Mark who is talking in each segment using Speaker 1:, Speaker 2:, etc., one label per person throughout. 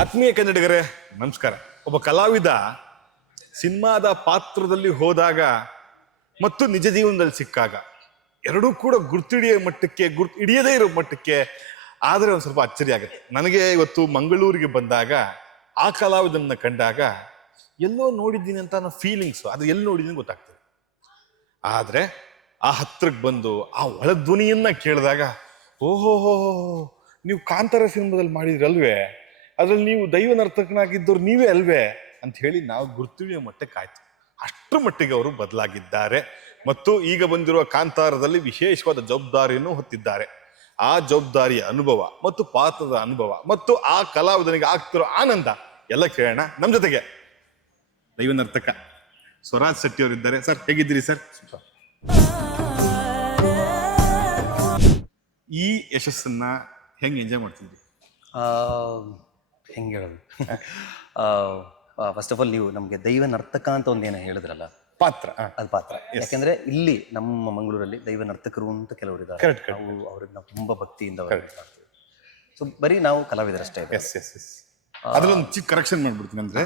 Speaker 1: ಆತ್ಮೀಯ ಕನ್ನಡಿಗರೇ, ನಮಸ್ಕಾರ. ಒಬ್ಬ ಕಲಾವಿದ ಸಿನಿಮಾದ ಪಾತ್ರದಲ್ಲಿ ಹೋದಾಗ ಮತ್ತು ನಿಜ ಜೀವನದಲ್ಲಿ ಸಿಕ್ಕಾಗ, ಎರಡೂ ಕೂಡ ಗುರ್ತಿಡಿಯೋ ಮಟ್ಟಕ್ಕೆ, ಗುರ್ತು ಹಿಡಿಯದೇ ಇರೋ ಮಟ್ಟಕ್ಕೆ ಆದರೆ ಒಂದು ಸ್ವಲ್ಪ ಅಚ್ಚರಿ ಆಗುತ್ತೆ. ನನಗೆ ಇವತ್ತು ಮಂಗಳೂರಿಗೆ ಬಂದಾಗ, ಆ ಕಲಾವಿದನ್ನ ಕಂಡಾಗ ಎಲ್ಲೋ ನೋಡಿದ್ದೀನಿ ಅಂತ ಅನ್ನೋ ಫೀಲಿಂಗ್ಸು ಅದು ಎಲ್ಲಿ ನೋಡಿದ್ದೀನಿ ಗೊತ್ತಾಗ್ತದೆ ಆದರೆ ಆ ಹತ್ರಕ್ಕೆ ಬಂದು, ಆ ಒಳ ಧ್ವನಿಯನ್ನ ಕೇಳಿದಾಗ ಓಹೋ ನೀವು ಕಾಂತಾರ ಸಿನಿಮಾದಲ್ಲಿ ಮಾಡಿದ್ರಲ್ವೇ? ಅದ್ರಲ್ಲಿ ನೀವು ದೈವ ನರ್ತಕನಾಗಿದ್ದವ್ರು ನೀವೇ ಅಲ್ವೇ ಅಂತ ಹೇಳಿ ನಾವು ಗುರುತಿವಿಯ ಮಟ್ಟಕ್ಕೆ ಆಯ್ತು ಅಷ್ಟರ ಮಟ್ಟಿಗೆ ಅವರು ಬದಲಾಗಿದ್ದಾರೆ. ಮತ್ತು ಈಗ ಬಂದಿರುವ ಕಾಂತಾರದಲ್ಲಿ ವಿಶೇಷವಾದ ಜವಾಬ್ದಾರಿಯನ್ನು ಹೊತ್ತಿದ್ದಾರೆ. ಆ ಜವಾಬ್ದಾರಿಯ ಅನುಭವ ಮತ್ತು ಪಾತ್ರದ ಅನುಭವ ಮತ್ತು ಆ ಕಲಾವಿದನಿಗೆ ಆಗ್ತಿರೋ ಆನಂದ ಎಲ್ಲ ಕೇಳೋಣ. ನಮ್ಮ ಜೊತೆಗೆ ದೈವ ನರ್ತಕ ಸ್ವರಾಜ್ ಶೆಟ್ಟಿ ಅವರಿದ್ದಾರೆ ಸರ್, ಹೇಗಿದ್ದೀರಿ ಸರ್? ಈ ಯಶಸ್ಸನ್ನ ಹೆಂಗೆ ಎಂಜಾಯ್ ಮಾಡ್ತಿದ್ರಿ?
Speaker 2: ಹೆಂಗೆ ಹೇಳೋದು? ಫಸ್ಟ್ ಆಫ್ ಆಲ್ ನೀವು ನಮಗೆ ದೈವ ನರ್ತಕ ಅಂತ ಒಂದೇನೋ ಹೇಳಿದ್ರಲ್ಲ?
Speaker 1: ಪಾತ್ರ
Speaker 2: ಅದು ಪಾತ್ರ. ಯಾಕೆಂದ್ರೆ ಇಲ್ಲಿ ನಮ್ಮ ಮಂಗಳೂರಲ್ಲಿ ದೈವ ನರ್ತಕರು ಅಂತ ಕೆಲವರು ಇದ್ದಾರೆ ನಾವು ಅವ್ರನ್ನ ತುಂಬಾ ಭಕ್ತಿಯಿಂದ ಸೊ ಬರೀ ನಾವು ಕಲಾವಿದರಷ್ಟೇ.
Speaker 1: ಎಸ್ ಎಸ್ ಎಸ್ ಅದ್ರಲ್ಲೊಂದು ಚಿಕ್ಕ ಕರೆಕ್ಷನ್ ಮಾಡ್ಬಿಡ್ತೀನಿ ಅಂದ್ರೆ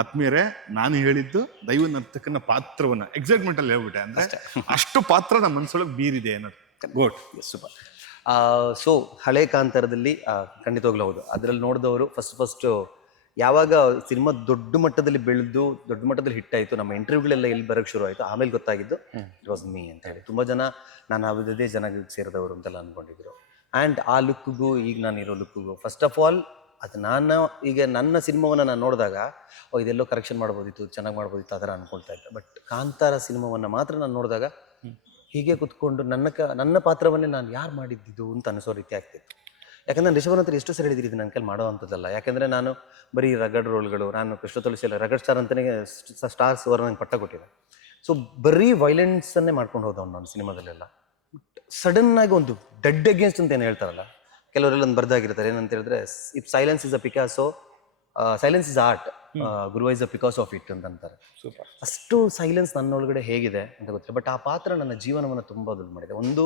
Speaker 1: ಆತ್ಮೀಯರೇ ನಾನು ಹೇಳಿದ್ದು ದೈವ ನರ್ತಕನ ಪಾತ್ರವನ್ನ ಎಕ್ಸೈಟ್ಮೆಂಟ್ ಅಲ್ಲಿ ಹೇಳ್ಬಿಟ್ಟೆ ಅಂದ್ರೆ ಅಷ್ಟು. ಪಾತ್ರ ನಮ್ಮ ಮನಸ್ಸೊಳಗೆ ಬೀರಿದೆ ಅನ್ನೋದು. ಗೋಟ್
Speaker 2: ಸೂಪರ್ ಸೊ ಹಳೆ ಕಾಂತಾರದಲ್ಲಿ ಖಂಡಿತವಾಗ್ಲೂ ಹೌದು. ಅದರಲ್ಲಿ ನೋಡಿದವರು ಫಸ್ಟ್ ಫಸ್ಟ್ ಯಾವಾಗ ಸಿನಿಮಾ ದೊಡ್ಡ ಮಟ್ಟದಲ್ಲಿ ಬೆಳೆದು ದೊಡ್ಡ ಮಟ್ಟದಲ್ಲಿ ಹಿಟ್ ಆಯಿತು ನಮ್ಮ ಇಂಟರ್ವ್ಯೂಗಳೆಲ್ಲ ಎಲ್ಲಿ ಬರೋಕ್ಕೆ ಶುರು ಆಯಿತು ಆಮೇಲೆ ಗೊತ್ತಾಗಿದ್ದು ಇಟ್ ವಾಸ್ ಮೀ ಅಂತ ಹೇಳಿ. ತುಂಬ ಜನ ನಾನು ಅದೇ ಜನಕ್ಕೆ ಸೇರಿದವರು ಅಂತೆಲ್ಲ ಅಂದ್ಕೊಂಡಿದ್ರು ಆ್ಯಂಡ್ ಆ ಲುಕ್ಗೂ ಈಗ ನಾನು ಇರೋ ಲುಕ್ಕಿಗೂ ಫಸ್ಟ್ ಆಫ್ ಆಲ್ ಅದು ನಾನು ಈಗ ನನ್ನ ಸಿನಿಮಾವನ್ನು ನಾನು ನೋಡಿದಾಗ ಓ ಇದೆಲ್ಲೋ ಕರೆಕ್ಷನ್ ಮಾಡ್ಬೋದಿತ್ತು ಚೆನ್ನಾಗಿ ಮಾಡ್ಬೋದಿತ್ತು ಆ ಥರ ಅನ್ಕೊಳ್ತಾ ಇದ್ದೆ. ಬಟ್ ಕಾಂತಾರ ಸಿನಿಮಾವನ್ನು ಮಾತ್ರ ನಾನು ನೋಡಿದಾಗ ಹೀಗೆ ಕುತ್ಕೊಂಡು ನನ್ನ ಕ, ನನ್ನ ಪಾತ್ರವನ್ನೇ ನಾನು ಯಾರು ಮಾಡಿದ್ದಿದ್ದು ಅಂತ ಅನಿಸೋ ರೀತಿ ಆಗ್ತಿತ್ತು. ಯಾಕಂದ್ರೆ ನಾನು ಎಷ್ಟು ಸರಿ ಹೇಳಿದಿರಿ ಇದು ನನ್ನ ಕೈಲಿ ಮಾಡೋ ಅಂಥದ್ದಲ್ಲ. ಯಾಕಂದರೆ ನಾನು ಬರೀ ರಗಡ್ ರೋಲ್ಗಳು ನಾನು ಕೃಷ್ಣ ತುಳಸಿ ಎಲ್ಲ ರಗಡ್ ಸ್ಟಾರ್ ಅಂತಲೇ ಸ್ಟಾರ್ಸ್ ಅವರು ನಂಗೆ ಪಟ್ಟ ಕೊಟ್ಟಿದೆ ಸೊ ಬರೀ ವೈಲೆನ್ಸನ್ನೇ ಮಾಡ್ಕೊಂಡು ಹೋದವ್ನು ನಾನು ಸಿನಿಮಾದಲ್ಲೆಲ್ಲ. ಆಗಿ ಒಂದು ಡೆಡ್ ಅಗೇನ್ಸ್ಟ್ ಅಂತ ಏನು ಹೇಳ್ತಾರಲ್ಲ? ಕೆಲವರೆಲ್ಲ ಒಂದು ಬರ್ದಾಗಿರ್ತಾರೆ. ಏನಂತ ಹೇಳಿದ್ರೆ if silence is a Picasso silence is art Guruva is a Picasso of it ಅಂತ ಅಂತಾರೆ
Speaker 1: ಸೂಪರ್
Speaker 2: ಅಷ್ಟು ಸೈಲೆನ್ಸ್ ನನ್ನೊಳಗಡೆ ಹೇಗಿದೆ ಅಂತ ಗೊತ್ತಿಲ್ಲ. ಬಟ್ ಆ ಪಾತ್ರ ನನ್ನ ಜೀವನವನ್ನು ತುಂಬ ದೊಡ್ಡ ಮಾಡಿದೆ. ಒಂದು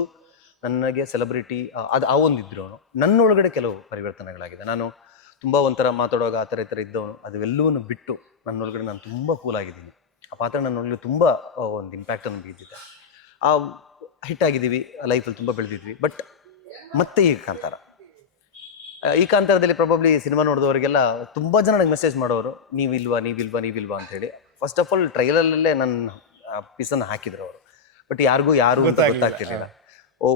Speaker 2: ನನಗೆ ಸೆಲೆಬ್ರಿಟಿ ಅದು ಆ ಒಂದಿದ್ರು ಅವನು. ನನ್ನೊಳಗಡೆ ಕೆಲವು ಪರಿವರ್ತನೆಗಳಾಗಿದೆ. ನಾನು ತುಂಬ ಒಂಥರ ಮಾತಾಡುವಾಗ ಆ ಥರ ಈ ಥರ ಇದ್ದವನು. ಅದೆಲ್ಲವನ್ನು ಬಿಟ್ಟು ನನ್ನೊಳಗಡೆ ನಾನು ತುಂಬ ಕೂಲ್ ಆಗಿದ್ದೀನಿ. ಆ ಪಾತ್ರ ನನ್ನೊಳಗೆ ತುಂಬ ಒಂದು ಇಂಪ್ಯಾಕ್ಟನ್ನು ಬೀದಿದೆ ಆ ಹಿಟ್ ಆಗಿದ್ದೀವಿ. ಲೈಫಲ್ಲಿ ತುಂಬ ಬೆಳೆದಿದ್ವಿ. ಬಟ್ ಮತ್ತೆ ಈಗ ಕಾಂತಾರ ಈ ಕಾಂತರದಲ್ಲಿ ಪ್ರಾಬಬ್ಲಿ ಸಿನಿಮಾ ನೋಡಿದವರಿಗೆಲ್ಲ ತುಂಬ ಜನ ನನಗೆ ಮೆಸೇಜ್ ಮಾಡೋರು ನೀವಿಲ್ವಾ ನೀವಿಲ್ವಾ ನೀವಿಲ್ವಾ ಅಂತೇಳಿ ಫಸ್ಟ್ ಆಫ್ ಆಲ್ ಟ್ರೈಲಲ್ಲೇ ನನ್ನ ಪೀಸನ್ನು ಹಾಕಿದ್ರು ಅವರು. ಬಟ್ ಯಾರಿಗೂ ಯಾರು ಅಂತ ಗೊತ್ತಾಗ್ತಿರ್ಲಿಲ್ಲ.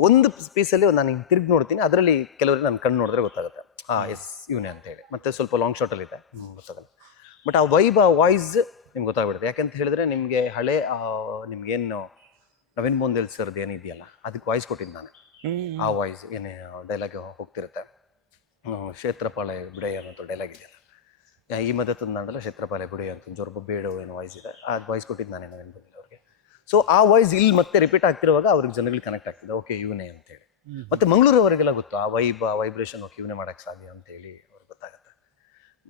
Speaker 2: ಒಂದು ಪೀಸಲ್ಲಿ ನಾನು ಹಿಂಗೆ ತಿರುಗಿ ನೋಡ್ತೀನಿ. ಅದರಲ್ಲಿ ಕೆಲವರಿಗೆ ನನ್ನ ಕಣ್ಣು ನೋಡಿದ್ರೆ ಗೊತ್ತಾಗುತ್ತೆ. ಆ ಎಸ್ ಇವನೇ ಅಂತ ಹೇಳಿ. ಮತ್ತೆ ಸ್ವಲ್ಪ ಲಾಂಗ್ ಶಾರ್ಟಲ್ಲಿ ಇದೆ. ಗೊತ್ತಾಗಲ್ಲ. ಬಟ್ ಆ ವೈಬ್ ಆ ವಾಯ್ಸ್ ನಿಮ್ಗೆ ಗೊತ್ತಾಗ್ಬಿಡುತ್ತೆ. ಯಾಕಂತ ಹೇಳಿದ್ರೆ ನಿಮಗೆ ಹಳೆ ನಿಮ್ಗೇನು ನವೀನ್ ಬೋಂದೇಲ್ ಸರ್ದು ಏನಿದೆಯಲ್ಲ ಅದಕ್ಕೆ ವಾಯ್ಸ್ ಕೊಟ್ಟಿದ್ದು ನಾನು. ಆ ವಾಯ್ಸ್ ಏನೇ ಡೈಲಾಗ್ ಹೋಗ್ತಿರುತ್ತೆ. ಕ್ಷೇತ್ರಪಾಳೆ ಬಿಡೆಯ ಅನ್ನೋ ಡೈಲಾಗ್ ಇದೆಯಲ್ಲ ಯಾ- ಈ ಮದತ್ತದ ನಾಡಲ್ಲ ಕ್ಷೇತ್ರಪಾಲೆ ಬಿಡೆಯ ಅಂತ ಜೋರ್ಬ ಬೇಡೋ ಏನು ವಾಯ್ಸ್ ಇದೆ. ಆ ವಾಯ್ಸ್ ಕೊಟ್ಟಿದ್ದು ನಾನೇನೋ ನೆನಪಿಲ್ಲ ಅವ್ರಿಗೆ. ಸೊ ಆ ವಾಯ್ಸ್ ಇಲ್ಲಿ ಮತ್ತೆ ರಿಪೀಟ್ ಆಗ್ತಿರುವಾಗ ಅವ್ರಿಗೆ ಜನಗಳಿಗೆ ಕನೆಕ್ಟ್ ಆಗ್ತಿದೆ. ಓಕೆ ಇವನೇ ಅಂತೇಳಿ ಮತ್ತೆ ಮಂಗಳೂರವರೆಗೆಲ್ಲ ಗೊತ್ತು ಆ ವೈಬ್ ಆ ವೈಬ್ರೇಷನ್ ಓಕೆ ಇವನೇ ಮಾಡೋಕ್ಕೆ ಸಾಧ್ಯ ಅಂತೇಳಿ ಅವ್ರಿಗೆ ಗೊತ್ತಾಗುತ್ತೆ.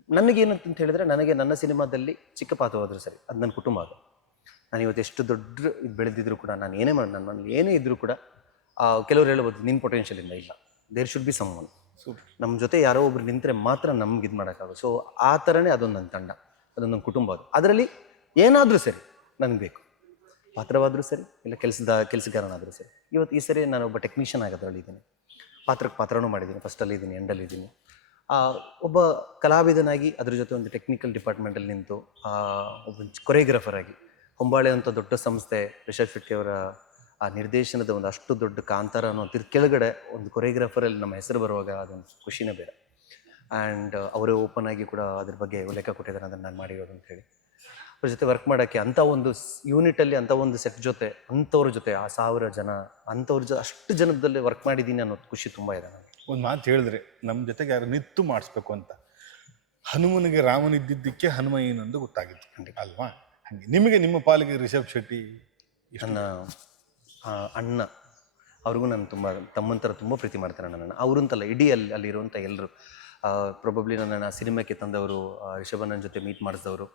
Speaker 2: ನನಗೇನಂತ ಹೇಳಿದ್ರೆ ನನಗೆ ನನ್ನ ಸಿನಿಮಾದಲ್ಲಿ ಚಿಕ್ಕ ಪಾತ್ರ ಹೋದ್ರು ಸರಿ. ಅದು ನನ್ನ ಕುಟುಂಬ ಅದು. ನಾನು ಇವತ್ತು ಎಷ್ಟು ದೊಡ್ಡ ಇದು ಬೆಳೆದಿದ್ರು ಕೂಡ ನಾನು ಏನೇ ಮಾಡಿ ನನ್ನ ಮನೇಲಿ ಏನೇ ಇದ್ರು ಕೂಡ ಕೆಲವರು ಕೆಲವ್ರು ಹೇಳ್ಬೋದು ನಿನ್ನ ಪೊಟೆನ್ಷಿಯಲಿಂದ ಇಲ್ಲ. There should be someone ನಮ್ಮ ಜೊತೆ ಯಾರೋ ಒಬ್ರು ನಿಂತರೆ ಮಾತ್ರ ನಮ್ಗೆ ಇದು ಮಾಡೋಕ್ಕಾಗ ಸೊ ಆ ಥರನೇ ಅದೊಂದು ನನ್ನ ತಂಡ, ಅದೊಂದು ನನ್ನ ಕುಟುಂಬ ಅದು. ಅದರಲ್ಲಿ ಏನಾದರೂ ಸರಿ ನನಗೆ ಬೇಕು. ಪಾತ್ರವಾದರೂ ಸರಿ, ಇಲ್ಲ ಕೆಲಸದ, ಕೆಲಸಗಾರನಾದರೂ ಸರಿ. ಇವತ್ತು ಈ ಸರಿ ಒಬ್ಬ ಟೆಕ್ನಿಷಿಯನ್ ಆಗೋದ್ರಲ್ಲಿ ಇದ್ದೀನಿ ಪಾತ್ರಕ್ಕೆ ಪಾತ್ರನೂ ಮಾಡಿದ್ದೀನಿ ಫಸ್ಟಲ್ಲಿ ಇದ್ದೀನಿ ಎಂಡಲ್ಲಿ ಇದ್ದೀನಿ ಒಬ್ಬ ಕಲಾವಿದನಾಗಿ ಅದ್ರ ಜೊತೆ ಒಂದು ಟೆಕ್ನಿಕಲ್ ಡಿಪಾರ್ಟ್ಮೆಂಟಲ್ಲಿ ನಿಂತು ಒಬ್ಬ ಕೊರಿಯೋಗ್ರಾಫರ್ ಆಗಿ, ಹೊಂಬಾಳೆ ಅಂತ ದೊಡ್ಡ ಸಂಸ್ಥೆ, ರಿಷಬ್ ಶೆಟ್ಟಿ ಅವರ ಆ ನಿರ್ದೇಶನದ ಒಂದು ಅಷ್ಟು ದೊಡ್ಡ ಕಾಂತಾರ ಅನ್ನೋ ತಿರ್ ಕೆಳಗಡೆ ಒಂದು ಕೊರಿಯೋಗ್ರಾಫರಲ್ಲಿ ನಮ್ಮ ಹೆಸರು ಬರುವಾಗ ಅದೊಂದು ಖುಷಿನೇ ಬೇರೆ. ಆ್ಯಂಡ್ ಅವರೇ ಓಪನ್ ಆಗಿ ಕೂಡ ಅದ್ರ ಬಗ್ಗೆ ಉಲ್ಲೇಖ ಕೊಟ್ಟಿದ್ದಾರೆ ಅದನ್ನು ನಾನು ಮಾಡಿರೋದು ಅಂತ ಹೇಳಿ. ಅವ್ರ ಜೊತೆ ವರ್ಕ್ ಮಾಡೋಕ್ಕೆ ಅಂಥ ಒಂದು ಯೂನಿಟಲ್ಲಿ ಅಂಥ ಒಂದು ಸೆಟ್ ಜೊತೆ ಅಂಥವ್ರ ಜೊತೆ ಆ ಸಾವಿರ ಜನ ಅಂಥವ್ರ ಜೊತೆ ಅಷ್ಟು ಜನದಲ್ಲಿ ವರ್ಕ್ ಮಾಡಿದ್ದೀನಿ ಅನ್ನೋದು ಖುಷಿ ತುಂಬ ಇದೆ ನನಗೆ.
Speaker 1: ಒಂದು ಮಾತು ಹೇಳಿದ್ರೆ ನಮ್ಮ ಜೊತೆಗೆ ಯಾರು ನಿತ್ತು ಮಾಡಿಸ್ಬೇಕು ಅಂತ. ಹನುಮನಿಗೆ ರಾಮನ ಇದ್ದಿದ್ದಕ್ಕೆ ಹನುಮ ಏನೊಂದು ಗೊತ್ತಾಗಿತ್ತು. ಅಲ್ವಾ? ಹಾಗೆ ನಿಮಗೆ ನಿಮ್ಮ ಪಾಲಿಗೆ ರಿಷಬ್ ಶೆಟ್ಟಿ
Speaker 2: ನನ್ನ ಅಣ್ಣ, ಅವ್ರಿಗೂ ನಾನು ತುಂಬ ತಮ್ಮಂತರ ತುಂಬ ಪ್ರೀತಿ ಮಾಡ್ತಾರೆ ನನ್ನನ್ನು ಅವರಂತಲ್ಲ, ಇಡೀ ಅಲ್ಲಿ, ಅಲ್ಲಿರುವಂಥ ಎಲ್ಲರೂ ಪ್ರೊಬಬ್ಲಿ ನನ್ನನ್ನು ಸಿನಿಮಾಕ್ಕೆ ತಂದವರು ರಿಷಭಣ್ಣನ ಜೊತೆ ಮೀಟ್ ಮಾಡಿಸಿದವರು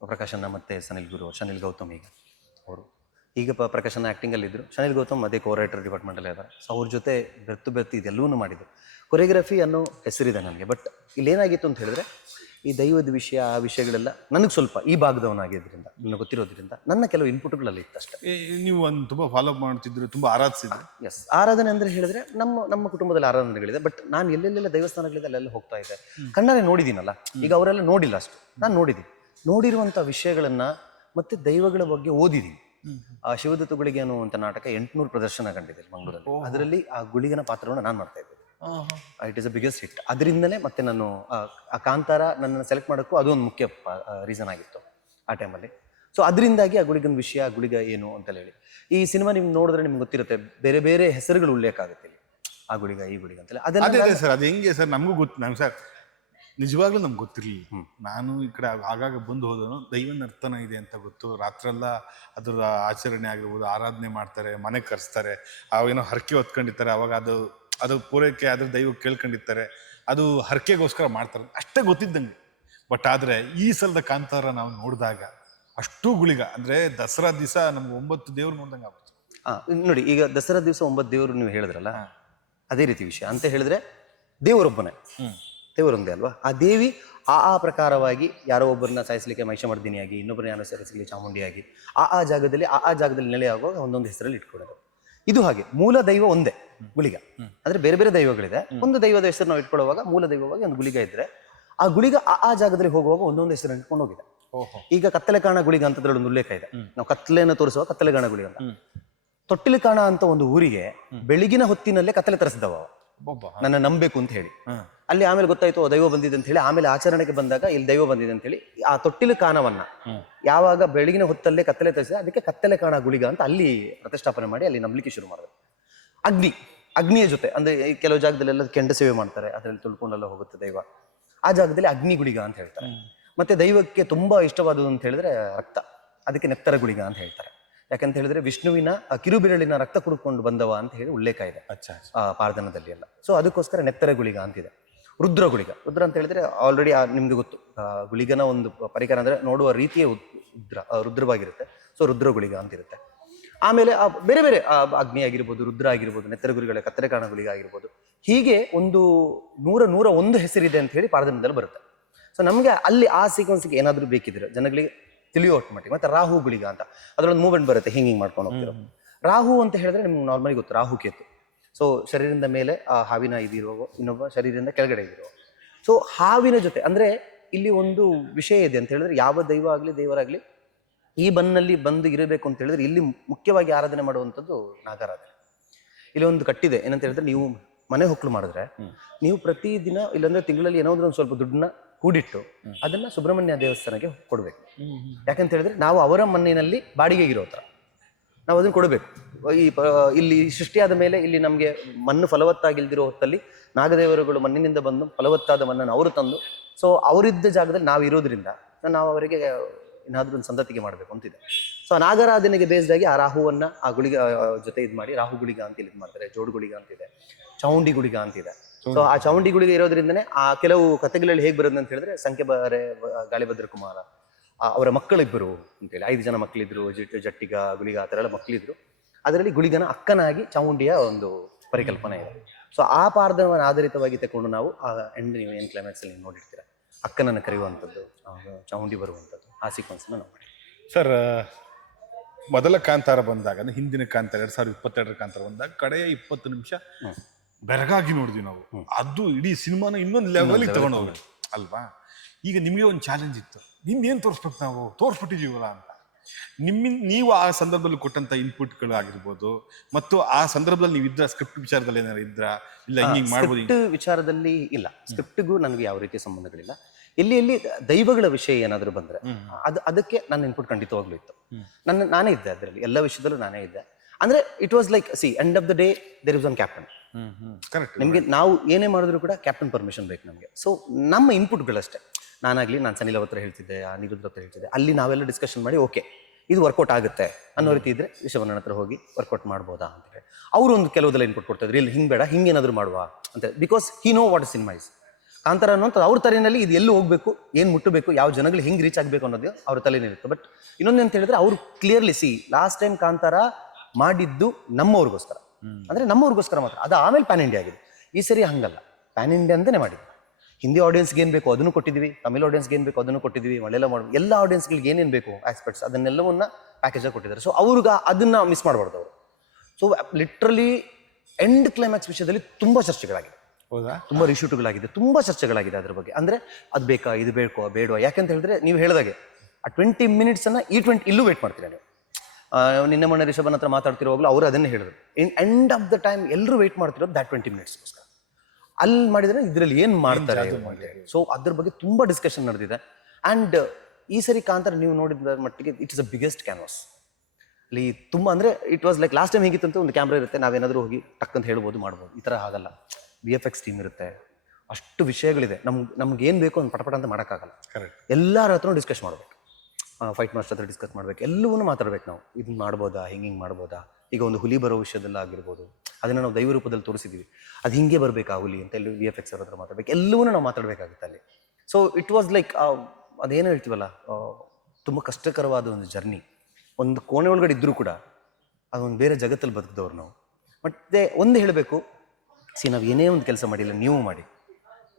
Speaker 2: ಪ್ರಕಾಶನ ಮತ್ತು ಸನಿಲ್ ಗುರು, ಸನಿಲ್ ಗೌತಮ್ ಈಗ ಅವರು. ಈಗ ಪ ಪ್ರಕಾಶನ ಆ್ಯಕ್ಟಿಂಗಲ್ಲಿದ್ದರು ಸನಿಲ್ ಗೌತಮ್ ಅದೇ ಕೋರೈಟರ್ ಡಿಪಾರ್ಟ್ಮೆಂಟಲ್ಲೇ ಇದ್ದಾರೆ. ಸೊ ಅವ್ರ ಜೊತೆ ಬೆರ್ತು ಬೆರ್ತು ಇದೆಲ್ಲವೂ ಮಾಡಿದ್ರು. ಕೊರಿಯೋಗ್ರಫಿ ಅನ್ನೋ ಹೆಸರಿದೆ ನನಗೆ. ಬಟ್ ಇಲ್ಲೇನಾಗಿತ್ತು ಅಂತ ಹೇಳಿದ್ರೆ ಈ ದೈವದ ವಿಷಯ ಆ ವಿಷಯಗಳೆಲ್ಲ ನನಗೆ ಸ್ವಲ್ಪ ಈ ಭಾಗದವನಾಗಿದ್ದರಿಂದ ನನಗೆ ಗೊತ್ತಿರೋದ್ರಿಂದ ನನ್ನ ಕೆಲವು ಇನ್ಪುಟ್ಗಳಲ್ಲಿ ಇತ್ತಷ್ಟೇ.
Speaker 1: ನೀವು ಒಂದು ತುಂಬಾ ಫಾಲೋ ಮಾಡ್ತಿದ್ರು ತುಂಬಾ ಆರಾಧಿಸಿದ್ರು.
Speaker 2: ಎಸ್ ಆರಾಧನೆ ಅಂದ್ರೆ ಹೇಳಿದ್ರೆ ನಮ್ಮ ನಮ್ಮ ಕುಟುಂಬದಲ್ಲಿ ಆರಾಧನೆಗಳಿದೆ ಬಟ್ ನಾನು ಎಲ್ಲೆಲ್ಲೆಲ್ಲ ದೇವಸ್ಥಾನಗಳಿದೆ ಅಲ್ಲೆಲ್ಲ ಹೋಗ್ತಾ ಇದ್ದೆ. ಕಣ್ಣಾರೆ ನೋಡಿದ್ದೀನಲ್ಲ ಈಗ ಅವರೆಲ್ಲ ನೋಡಿಲ್ಲ ಅಷ್ಟು. ನಾನು ನೋಡಿದ್ದೀನಿ. ನೋಡಿರುವಂಥ ವಿಷಯಗಳನ್ನ ಮತ್ತೆ ದೈವಗಳ ಬಗ್ಗೆ ಓದಿದ್ದೀನಿ. ಆ ಶಿವದತ್ತು ಗುಳಿಗೆ ಅನ್ನುವಂಥ ನಾಟಕ ಎಂಟುನೂರು ಪ್ರದರ್ಶನ ಕಂಡಿದೆ ಮಂಗಳೂರಲ್ಲಿ. ಅದರಲ್ಲಿ ಆ ಗುಳಿಗನ ಪಾತ್ರವನ್ನು ನಾನು ಮಾಡ್ತಾ ಇದ್ದೆ. It is a biggest hit ಅದರಿಂದಲೇ ಮತ್ತೆ ನಾನು ಆ- ಕಾಂತಾರ ನನ್ನನ್ನು ಸೆಲೆಕ್ಟ್ ಮಾಡೋಕ್ಕೂ ಅದು ಒಂದು ಮುಖ್ಯ ರೀಸನ್ ಆಗಿತ್ತು ಆ ಟೈಮಲ್ಲಿ ಸೊ ಅದರಿಂದಾಗಿ ಆ ಗುಳಿಗನ ವಿಷಯ ಆ ಗುಳಿಗ ಏನು ಅಂತ ಹೇಳಿ. ಈ ಸಿನಿಮಾ ನಿಮ್ಗೆ ನೋಡಿದ್ರೆ ನಿಮ್ಗೆ ಗೊತ್ತಿರುತ್ತೆ ಬೇರೆ ಬೇರೆ ಹೆಸರುಗಳು ಉಲ್ಲೇಖ ಆಗುತ್ತೆ ಇಲ್ಲಿ. ಆ ಗುಳಿಗ ಈ ಗುಳಿಗ ಅಂತೇಳಿ.
Speaker 1: ಅದೇ ಸರ್ ಅದು ಹೆಂಗೆ ಸರ್ ನಮಗೂ ಗೊತ್ತು ನಮ್ಗೆ ಸರ್ ನಿಜವಾಗ್ಲೂ ನಮ್ಗೆ ಗೊತ್ತಿರಲಿಲ್ಲ. ನಾನು ಈ ಕಡೆ ಆಗಾಗ ಬಂದು ಹೋದನು ದೈವ ನರ್ತನ ಇದೆ ಅಂತ ಗೊತ್ತು. ರಾತ್ರೆಲ್ಲ ಅದರ ಆಚರಣೆ ಆಗಿರ್ಬೋದು ಆರಾಧನೆ ಮಾಡ್ತಾರೆ ಮನೆ ಕರೆಸ್ತಾರೆ ಏನೋ ಹರಕೆ ಹೊತ್ಕೊಂಡಿರ್ತಾರೆ ಅವಾಗ ಅದು ಅದು ಪೂರೈಕೆ ಅದ್ರ ದೈವ ಕೇಳ್ಕೊಂಡಿರ್ತಾರೆ. ಅದು ಹರಕೆಗೋಸ್ಕರ ಮಾಡ್ತಾರೆ. ಅಷ್ಟೇ ಗೊತ್ತಿದ್ದಂಗೆ. ಬಟ್ ಆದರೆ ಈ ಸಲದ ಕಾಂತಾರ ನಾವು ನೋಡಿದಾಗ ಅಷ್ಟು ಗುಳಿಗ ಅಂದರೆ ದಸರಾ ದಿವಸ ನಮ್ಗೆ ಒಂಬತ್ತು ದೇವ್ರು ನೋಡ್ದಂಗೆ ಆಗುತ್ತೆ.
Speaker 2: ಆ, ನೋಡಿ ಈಗ ದಸರಾ ದಿವಸ ಒಂಬತ್ತು ದೇವರು ನೀವು ಹೇಳಿದ್ರಲ್ಲ ಅದೇ ರೀತಿ ವಿಷಯ. ಅಂತ ಹೇಳಿದ್ರೆ ದೇವರೊಬ್ಬನೇ. ದೇವರೊಂದೇ ಅಲ್ವಾ? ಆ ದೇವಿ ಆ ಆ ಪ್ರಕಾರವಾಗಿ ಯಾರೋ ಒಬ್ಬರನ್ನ ಸಾಯಿಸಲಿಕ್ಕೆ ಮಹಿಷಮರ್ದಿನಿಯಾಗಿ ಇನ್ನೊಬ್ಬರನ್ನ ಯಾರೋ ಸಾಯಿಸಲಿಕ್ಕೆ ಚಾಮುಂಡಿಯಾಗಿ ಆ ಆ ಜಾಗದಲ್ಲಿ ಆ ಆ ಜಾಗದಲ್ಲಿ ನೆಲೆಯಾಗುವಾಗ ಒಂದೊಂದು ಹೆಸರಲ್ಲಿ ಇಟ್ಕೊಳ್ಳೋದು ಇದು ಹಾಗೆ ಮೂಲ ದೈವ ಒಂದೇ ಗುಳಿಗ ಅಂದ್ರೆ ಬೇರೆ ಬೇರೆ ದೈವಗಳಿದೆ. ಒಂದು ದೈವದ ಹೆಸರು ನಾವು ಇಟ್ಕೊಳ್ಳುವಾಗ ಮೂಲ ದೈವವಾಗಿ ಒಂದು ಗುಳಿಗ ಇದ್ರೆ ಆ ಗುಳಿಗ ಆ ಆ ಜಾಗದಲ್ಲಿ ಹೋಗುವಾಗ ಒಂದೊಂದು ಹೆಸರನ್ನು ಇಟ್ಕೊಂಡು ಹೋಗಿದೆ.
Speaker 1: ಓಹೋ.
Speaker 2: ಈಗ ಕತ್ತಲೆ ಕಾಣ ಗುಳಿಗ ಅಂತ ಒಂದು ಉಲ್ಲೇಖ ಇದೆ. ನಾವು ಕತ್ತಲೆಯನ್ನು ತೋರಿಸುವ ಕತ್ತಲೆ ಕಾಣ ಗುಳಿಗ ಅಂತ. ತೊಟ್ಟಿಲು ಕಾಣ ಅಂತ ಒಂದು ಊರಿಗೆ ಬೆಳಗಿನ ಹೊತ್ತಿನಲ್ಲೇ ಕತ್ತಲೆ ತರಿಸಿದವ ನನ್ನ ನಂಬೇಕು ಅಂತ ಹೇಳಿ. ಅಲ್ಲಿ ಆಮೇಲೆ ಗೊತ್ತಾಯ್ತು ದೈವ ಬಂದಿದೆ ಅಂತ ಹೇಳಿ ಆಮೇಲೆ ಆಚರಣೆಗೆ ಬಂದಾಗ ಇಲ್ಲಿ ದೈವ ಬಂದಿದೆ ಅಂತ ಹೇಳಿ ಆ ತೊಟ್ಟಿಲು ಕಾಣವನ್ನ. ಯಾವಾಗ ಬೆಳಗಿನ ಹೊತ್ತಲ್ಲೇ ಕತ್ತಲೆ ತರಿಸಿದೆ ಅದಕ್ಕೆ ಕತ್ತಲೆ ಕಾಣ ಗುಳಿಗ ಅಂತ ಅಲ್ಲಿ ಪ್ರತಿಷ್ಠಾಪನೆ ಮಾಡಿ ಅಲ್ಲಿ ನಂಬಲಿಕ್ಕೆ ಶುರು ಮಾಡಿದ್ರು. ಅಗ್ನಿ ಅಗ್ನಿಯ ಜೊತೆ ಅಂದ್ರೆ ಕೆಲವು ಜಾಗದಲ್ಲೆಲ್ಲ ಕೆಂಡ ಸೇವೆ ಮಾಡ್ತಾರೆ ಅದರಲ್ಲಿ ತುಳ್ಕೊಂಡೆಲ್ಲ ಹೋಗುತ್ತೆ ದೈವ. ಆ ಜಾಗದಲ್ಲಿ ಅಗ್ನಿ ಗುಳಿಗ ಅಂತ ಹೇಳ್ತಾರೆ. ಮತ್ತೆ ದೈವಕ್ಕೆ ತುಂಬಾ ಇಷ್ಟವಾದುದು ಅಂತ ಹೇಳಿದ್ರೆ ರಕ್ತ ಅದಕ್ಕೆ ನೆತ್ತರ ಗುಳಿಗ ಅಂತ ಹೇಳ್ತಾರೆ. ಯಾಕಂತ ಹೇಳಿದ್ರೆ ವಿಷ್ಣುವಿನ ಕಿರುಬಿರಳಿನ ರಕ್ತ ಕುಡ್ಕೊಂಡು ಬಂದವ ಅಂತ ಹೇಳಿ ಉಲ್ಲೇಖ ಇದೆ. ಪಾರ್ಧನದಲ್ಲಿ ಎಲ್ಲ ಸೊ ಅದಕ್ಕೋಸ್ಕರ ನೆತ್ತರ ಗುಳಿಗ ಅಂತಿದೆ. ರುದ್ರ ಗುಳಿಗ ರುದ್ರ ಅಂತ ಹೇಳಿದ್ರೆ ಆಲ್ರೆಡಿ ನಿಮ್ಗೆ ಗೊತ್ತು. ಗುಳಿಗನ ಒಂದು ಪರಿಕರ ಅಂದ್ರೆ ನೋಡುವ ರೀತಿಯೇ ರುದ್ರ ರುದ್ರವಾಗಿರುತ್ತೆ. ಸೊ ರುದ್ರ ಗುಳಿಗ ಅಂತಿರುತ್ತೆ. ಆಮೇಲೆ ಆ ಬೇರೆ ಬೇರೆ ಅಗ್ನಿ ಆಗಿರ್ಬೋದು ರುದ್ರ ಆಗಿರ್ಬೋದು ನೆತ್ತರ ಗುರಿಗಳ ಕತ್ತರೆ ಕಾರಣ ಗುಳಿಗ ಆಗಿರ್ಬೋದು. ಹೀಗೆ ಒಂದು ನೂರ ನೂರ ಒಂದು ಹೆಸರಿದೆ ಅಂತ ಹೇಳಿ ಪಾರದಮದಲ್ಲಿ ಬರುತ್ತೆ. ಸೊ ನಮಗೆ ಅಲ್ಲಿ ಆ ಸೀಕ್ವೆನ್ಸ್ಗೆ ಏನಾದರೂ ಬೇಕಿದ್ರೆ ಜನಗಳಿಗೆ ತಿಳಿಯೋ ಒಟ್ಟು ಮಟ್ಟಿಗೆ ಮತ್ತೆ ರಾಹು ಗುಳಿಗ ಅಂತ. ಅದರೊಂದು ಮೂವ್ಮೆಂಟ್ ಬರುತ್ತೆ ಹಿಂಗೆ ಹಿಂಗೆ ಮಾಡ್ಕೊಂಡು ಹೋಗ್ತಿರೋ. ರಾಹು ಅಂತ ಹೇಳಿದ್ರೆ ನಿಮ್ಗೆ ನಾರ್ಮಲಿ ಗೊತ್ತು ರಾಹು ಕೇತು. ಸೊ ಶರೀರದಿಂದ ಮೇಲೆ ಆ ಹಾವಿನ ಇದಿರುವ ಇನ್ನೊಬ್ಬ ಶರೀರದಿಂದ ಕೆಳಗಡೆ ಇದಿರುವ ಸೊ ಹಾವಿನ ಜೊತೆ ಅಂದ್ರೆ ಇಲ್ಲಿ ಒಂದು ವಿಷಯ ಇದೆ ಅಂತ ಹೇಳಿದ್ರೆ ಯಾವ ದೈವ ಆಗಲಿ ದೇವರಾಗ್ಲಿ ಈ ಬನ್ನಲ್ಲಿ ಬಂದು ಇರಬೇಕು ಅಂತ ಹೇಳಿದ್ರೆ ಇಲ್ಲಿ ಮುಖ್ಯವಾಗಿ ಆರಾಧನೆ ಮಾಡುವಂಥದ್ದು ನಾಗಾರಾಧನೆ. ಇಲ್ಲಿ ಒಂದು ಕಟ್ಟಿದೆ ಏನಂತ ಹೇಳಿದ್ರೆ ನೀವು ಮನೆ ಹೊಕ್ಕಲು ಮಾಡಿದ್ರೆ ನೀವು ಪ್ರತಿದಿನ ಇಲ್ಲಾಂದ್ರೆ ತಿಂಗಳಲ್ಲಿ ಏನೋ ಒಂದು ಸ್ವಲ್ಪ ದುಡ್ಡನ್ನ ಕೂಡಿಟ್ಟು ಅದನ್ನ ಸುಬ್ರಹ್ಮಣ್ಯ ದೇವಸ್ಥಾನಕ್ಕೆ ಕೊಡ್ಬೇಕು. ಯಾಕಂತ ಹೇಳಿದ್ರೆ ನಾವು ಅವರ ಮನೆಯಲ್ಲಿ ಬಾಡಿಗೆಗೆ ಇರೋ ಥರ ನಾವು ಅದನ್ನು ಕೊಡಬೇಕು. ಈ ಇಲ್ಲಿ ಸೃಷ್ಟಿಯಾದ ಮೇಲೆ ಇಲ್ಲಿ ನಮಗೆ ಮಣ್ಣು ಫಲವತ್ತಾಗಿಲ್ದಿರೋ ಹೊತ್ತಲ್ಲಿ ನಾಗದೇವರುಗಳು ಮಣ್ಣಿನಿಂದ ಬಂದು ಫಲವತ್ತಾದ ಮಣ್ಣನ್ನು ಅವರು ತಂದು ಸೊ ಅವರಿದ್ದ ಜಾಗದಲ್ಲಿ ನಾವು ಇರೋದ್ರಿಂದ ನಾವು ಅವರಿಗೆ ಏನಾದರೂ ಒಂದು ಸಂತತಿಗೆ ಮಾಡಬೇಕು ಅಂತಿದೆ. ಸೊ ನಾಗರಾಧನೆಗೆ ಬೇಸ್ಡ್ ಆಗಿ ಆ ರಾಹುವನ್ನ ಆ ಗುಳಿಗ ಜೊತೆ ಇದು ಮಾಡಿ ರಾಹು ಗುಳಿಗ ಅಂತ ಇಲ್ಲಿ ಮಾಡ್ತಾರೆ, ಜೋಡು ಗುಳಿಗ ಅಂತಿದೆ ಚೌಂಡಿ ಗುಳಿಗ ಅಂತಿದೆ ಸೊ ಆ ಚೌಂಡಿ ಗುಳಿಗ ಇರೋದ್ರಿಂದನೇ ಆ ಕೆಲವು ಕಥೆಗಳಲ್ಲಿ ಹೇಗೆ ಬರೋದು ಅಂತ ಹೇಳಿದ್ರೆ, ಸಂಖ್ಯೆ ಬರೆ ಗಾಳಿಭದ್ರ ಕುಮಾರ ಅವರ ಮಕ್ಕಳಿಬ್ಬರು ಅಂತೇಳಿ. ಐದು ಜನ ಮಕ್ಕಳಿದ್ರು ಜಟ್ ಜಟ್ಟಿಗ ಗುಳಿಗ ಆ ಥರ ಎಲ್ಲ ಮಕ್ಕಳಿದ್ರು. ಅದರಲ್ಲಿ ಗುಳಿಗನ ಅಕ್ಕನಾಗಿ ಚಾಮುಂಡಿಯ ಒಂದು ಪರಿಕಲ್ಪನೆ ಇದೆ. ಸೊ ಆ ಪಾರ್ಧವನ ಆಧಾರಿತವಾಗಿ ತಗೊಂಡು ನಾವು ಆ ಎಂಡ್ ನೀವು ಏನು ಕ್ಲೈಮ್ಯಾಕ್ಸಲ್ಲಿ ನೋಡಿರ್ತೀರ? ಅಕ್ಕನನ್ನು ಕರೆಯುವಂಥದ್ದು ಚಾಮುಂಡಿ ಬರುವಂಥದ್ದು ಆ ಸೀಕ್ವೆನ್ಸ್ ನಾವು ಮಾಡಿ
Speaker 1: ಸರ್ ಮೊದಲ ಕಾಂತಾರ ಬಂದಾಗ ಅಂದ್ರೆ ಹಿಂದಿನ ಕಾಂತಾರ ಎರಡು ಸಾವಿರದ ಇಪ್ಪತ್ತೆರಡರ ಕಾಂತಾರ ಬಂದಾಗ ಕಡೆಯ ಇಪ್ಪತ್ತು ನಿಮಿಷ ಬೆರಗಾಗಿ ನೋಡಿದ್ವಿ ನಾವು. ಅದು ಇಡೀ ಸಿನಿಮಾನ ಇನ್ನೊಂದು ಲೆವೆಲ್ ತಗೊಂಡು ಹೋಗಿ ಅಲ್ವಾ? ಈಗ ನಿಮಗೆ ಒಂದು ಚಾಲೆಂಜ್ ಇತ್ತು. ನಿಮ್ಗೆ ಏನು ತೋರಿಸ್ಬೇಕು ನಾವು? ತೋರಿಸ್ಬಿಟ್ಟಿದೀವಲ್ಲ ಅಂತ. ನಿಮ್ಮ ನೀವು ಆ ಸಂದರ್ಭದಲ್ಲಿ ಕೊಟ್ಟಂತ ಇನ್ಪುಟ್ಗಳು ಆಗಿರ್ಬೋದು ಮತ್ತು ಆ ಸಂದರ್ಭದಲ್ಲಿ ನೀವು ಇದ್ರ ಸ್ಕ್ರಿಪ್ಟ್ ವಿಚಾರದಲ್ಲಿ ಏನಾದ್ರು ಇದ್ರ? ಇಲ್ಲ ಹಿಂಗ್ ಮಾಡ್ಬೋದು
Speaker 2: ವಿಚಾರದಲ್ಲಿ ಇಲ್ಲ. ಸ್ಕ್ರಿಪ್ಟ್ಗೂ ನನಗೆ ಯಾವ ರೀತಿಯ ಸಂಬಂಧಗಳಿಲ್ಲ. ಇಲ್ಲಿ ಇಲ್ಲಿ ದೈವಗಳ ವಿಷಯ ಏನಾದರೂ ಬಂದ್ರೆ ಅದು ಅದಕ್ಕೆ ನನ್ನ ಇನ್ಪುಟ್ ಖಂಡಿತವಾಗ್ಲೂ ಇತ್ತು. ನನ್ನ ನಾನೇ ಇದ್ದೆ ಅದರಲ್ಲಿ. ಎಲ್ಲ ವಿಷಯದಲ್ಲೂ ನಾನೇ ಇದ್ದೆ. ಅಂದ್ರೆ it was like see end of the day there is one captain
Speaker 1: correct
Speaker 2: ನಿಮಗೆ ನಾವು ಏನೇ ಮಾಡಿದ್ರು ಕೂಡ ಕ್ಯಾಪ್ಟನ್ ಪರ್ಮಿಷನ್ ಬೇಕು ನಮಗೆ. ಸೊ ನಮ್ಮ ಇನ್ಪುಟ್ಗಳಷ್ಟೇ ನಾನಾಗ್ಲಿ ನಾನು ಸನಿಲ್ ಹತ್ರ ಹೇಳ್ತಿದ್ದೆ ಆ ನಿರುದ್ರ ಹತ್ರ ಹೇಳ್ತಿದ್ದೆ. ಅಲ್ಲಿ ನಾವೆಲ್ಲ ಡಿಸ್ಕಷನ್ ಮಾಡಿ ಓಕೆ ಇದು ವರ್ಕೌಟ್ ಆಗುತ್ತೆ. ಅನ್ನೋ ರೀತಿ ಇದ್ರೆ ವಿಶ್ವವರ್ಣನ ಹತ್ರ ಹೋಗಿ ವರ್ಕೌಟ್ ಮಾಡ್ಬೋದಾ ಅಂತ ಹೇಳಿ. ಅವರು ಒಂದು ಕೆಲವುದೆಲ್ಲ ಇನ್ಪುಟ್ ಕೊಡ್ತಾ ಇದ್ರು ಇಲ್ಲಿ ಹಿಂಗೆ ಬೇಡ ಹಿಂಗೇನಾದ್ರು ಮಾಡುವ ಅಂತ because he know what cinema mice Kantara ಅನ್ನೋಂಥ ಅವ್ರ ತಲೆಯಲ್ಲಿ ಇದು ಎಲ್ಲಿ ಹೋಗ್ಬೇಕು ಏನು ಮುಟ್ಟಬೇಕು ಯಾವ ಜನಗಳು ಹೆಂಗೆ ರೀಚ್ ಆಗಬೇಕು ಅನ್ನೋದು ಅವ್ರ ತಲೆಯಲ್ಲಿರುತ್ತೆ ಬಟ್ ಇನ್ನೊಂದು ಅಂತ ಹೇಳಿದ್ರೆ ಅವ್ರು clearly see last time Kantara ಮಾಡಿದ್ದು ನಮ್ಮವ್ರಿಗೋಸ್ಕರ. ಅಂದ್ರೆ ನಮ್ಮವ್ರಿಗೋಸ್ಕರ ಮಾತ್ರ. ಅದು ಆಮೇಲೆ ಪ್ಯಾನ್ ಇಂಡಿಯಾ ಆಗಿದೆ. ಈ ಸರಿ ಹಂಗಲ್ಲ. ಪ್ಯಾನ್ ಇಂಡಿಯಾ ಅಂತಲೇ ಮಾಡಿದ್ವಿ ಹಿಂದಿ ಆಡಿಯನ್ಸ್ಗೆ ಏನು ಬೇಕು ಅದನ್ನು ಕೊಟ್ಟಿದ್ವಿ ತಮಿಳ್ ಆಡಿಯನ್ಸ್ಗೆ ಏನು ಬೇಕು ಅದನ್ನು ಕೊಟ್ಟಿದ್ವಿ ಮಳೆಲ್ಲ ಮಾಡಿ ಎಲ್ಲ ಆಡಿಯನ್ಸ್ಗಳಿಗೆ ಏನೇನು ಬೇಕು ಆಸ್ಪೆಕ್ಟ್ಸ್ ಅದನ್ನೆಲ್ಲವನ್ನ ಪ್ಯಾಕೇಜಾಗಿ ಕೊಟ್ಟಿದ್ದಾರೆ. ಸೊ ಅವ್ರಿಗೆ ಅದನ್ನು ಮಿಸ್ ಮಾಡಬಾರ್ದು ಅವರು. ಸೊ ಲಿಟ್ರಲಿ ಎಂಡ್ ಕ್ಲೈಮ್ಯಾಕ್ಸ್ ವಿಷಯದಲ್ಲಿ ತುಂಬ ಚರ್ಚೆಗಳಾಗಿದೆ
Speaker 1: ಹೌದಾ?
Speaker 2: ತುಂಬ ರಿಶೂಟ್ಗಳಾಗಿದೆ ತುಂಬ ಚರ್ಚೆಗಳಾಗಿದೆ ಅದ್ರ ಬಗ್ಗೆ. ಅಂದರೆ ಅದು ಬೇಕಾ ಇದು ಬೇಕೋ ಬೇಡವಾ? ಯಾಕಂತ ಹೇಳಿದ್ರೆ ನೀವು ಹೇಳಿದಾಗೆ ಆ ಟ್ವೆಂಟಿ ಮಿನಿಟ್ಸನ್ನು ಈ ಟ್ವೆಂಟಿ ಇಲ್ಲೂ ವೇಟ್ ಮಾಡ್ತೀನಿ ನಾನು ನಿನ್ನೆ ಮೊನ್ನೆ ರಿಷಭನ್ ಹತ್ರ ಮಾತಾಡ್ತಿರುವಾಗಲೂ ಅವರು ಅದನ್ನೇ ಹೇಳಿದ್ರು. In end of the time ಎಲ್ಲರೂ ವೇಟ್ ಮಾಡ್ತಿರೋದು ದಟ್ ಟ್ವೆಂಟಿ ಮಿನಿಟ್ಸ್ಗೋಸ್ಕರ ಅಲ್ಲಿ ಮಾಡಿದ್ರೆ ಇದರಲ್ಲಿ ಏನು ಮಾಡ್ತಾರೆ ಸೊ ಅದ್ರ ಬಗ್ಗೆ ತುಂಬ ಡಿಸ್ಕಷನ್ ನಡೆದಿದೆ. ಆ್ಯಂಡ್ ಈ ಸರಿ ಕಾಂತಾರ ನೀವು ನೋಡಿದ ಮಟ್ಟಿಗೆ it is a biggest canvas ಅಲ್ಲಿ ತುಂಬ ಅಂದರೆ it was like last time ಹೇಗಿತ್ತು ಅಂತ ಒಂದು ಕ್ಯಾಮ್ರಾ ಇರುತ್ತೆ. ನಾವೇನಾದರೂ ಹೋಗಿ ಟಕ್ ಅಂತ ಹೇಳ್ಬೋದು ಮಾಡ್ಬೋದು. ಈ ಥರ ಆಗಲ್ಲ. ಬಿ ಎಫ್ ಎಕ್ಸ್ ಟೀಮ್ ಇರುತ್ತೆ. ಅಷ್ಟು ವಿಷಯಗಳಿದೆ. ನಮ್ಗೆ ನಮ್ಗೆ ಏನು ಬೇಕು ಒಂದು ಪಟಪಟ ಅಂತ ಮಾಡೋಕ್ಕಾಗಲ್ಲ.
Speaker 1: ಕರೆಕ್ಟ್
Speaker 2: ಎಲ್ಲರ ಹತ್ರನೂ ಡಿಸ್ಕಸ್ ಮಾಡ್ಬೇಕು. ಫೈಟ್ ಮಾಸ್ಟರ್ ಹತ್ರ ಡಿಸ್ಕಸ್ ಮಾಡ್ಬೇಕು. ಎಲ್ಲವನ್ನೂ ಮಾತಾಡ್ಬೇಕು ನಾವು. ಇದನ್ನ ಮಾಡ್ಬೋದಾ? ಹಿಂಗೆ ಹಿಂಗೆ ಮಾಡ್ಬೋದಾ? ಈಗ ಒಂದು ಹುಲಿ ಬರೋ ವಿಷಯದಲ್ಲ ಆಗಿರ್ಬೋದು ಅದನ್ನು ನಾವು ದೈವ ರೂಪದಲ್ಲಿ ತೋರಿಸಿದ್ದೀವಿ ಅದು ಹಿಂಗೆ ಬರಬೇಕಾ ಹುಲಿ ಅಂತ ಎಲ್ಲಿ ವಿ ಎಫ್ ಎಕ್ಸ್ ಅವ್ರ ಹತ್ರ ಮಾತಾಡ್ಬೇಕು. ಎಲ್ಲವನ್ನೂ ನಾವು ಮಾತಾಡಬೇಕಾಗುತ್ತೆ ಅಲ್ಲಿ. ಸೊ ಇಟ್ ವಾಸ್ ಲೈಕ್ ಅದೇನು ಹೇಳ್ತೀವಲ್ಲ ತುಂಬ ಕಷ್ಟಕರವಾದ ಒಂದು ಜರ್ನಿ ಒಂದು ಕೋಣೆ ಒಳಗಡೆ ಇದ್ದರೂ ಕೂಡ ಅದೊಂದು ಬೇರೆ ಜಗತ್ತಲ್ಲಿ ಬದುಕಿದವ್ರು ನಾವು. ಮತ್ತೆ ಒಂದು ಹೇಳಬೇಕು, ಸಿ, ನಾವು ಏನೇ ಒಂದು ಕೆಲಸ ಮಾಡಿಲ್ಲ ನೀವು ಮಾಡಿ.